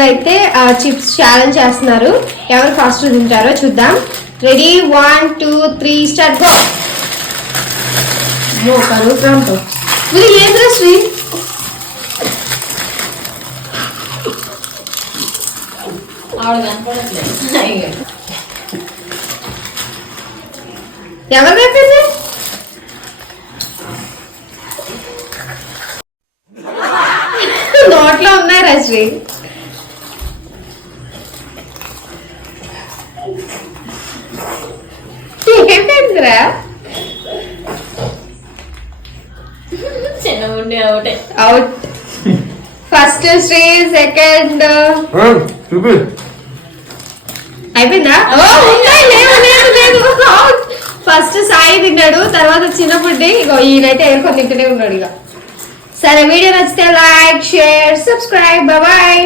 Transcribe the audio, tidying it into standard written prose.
ఇప్పుడైతే chips challenge చేస్తున్నారు. ఎవరు ఫాస్ట్ తింటారో చూద్దాం. Ready 1 2 3 start go. ఏంద్ర శ్రీ ఎవరు అయిపోయింది? నోట్లో ఉన్నారా శ్రీ? ఏమైందిరా? అవుట్. ఫస్ట్ శ్రీ, సెకండ్ అయిపోయిందా? ఫస్ట్ సాయి తిన్నాడు, తర్వాత చిన్నప్పుడు ఇగో ఈయనైతే ఏరుకొని తింటూనే ఉన్నాడు. ఇక సరే, వీడియో నచ్చితే లైక్, షేర్, సబ్స్క్రైబ్. బాయ్.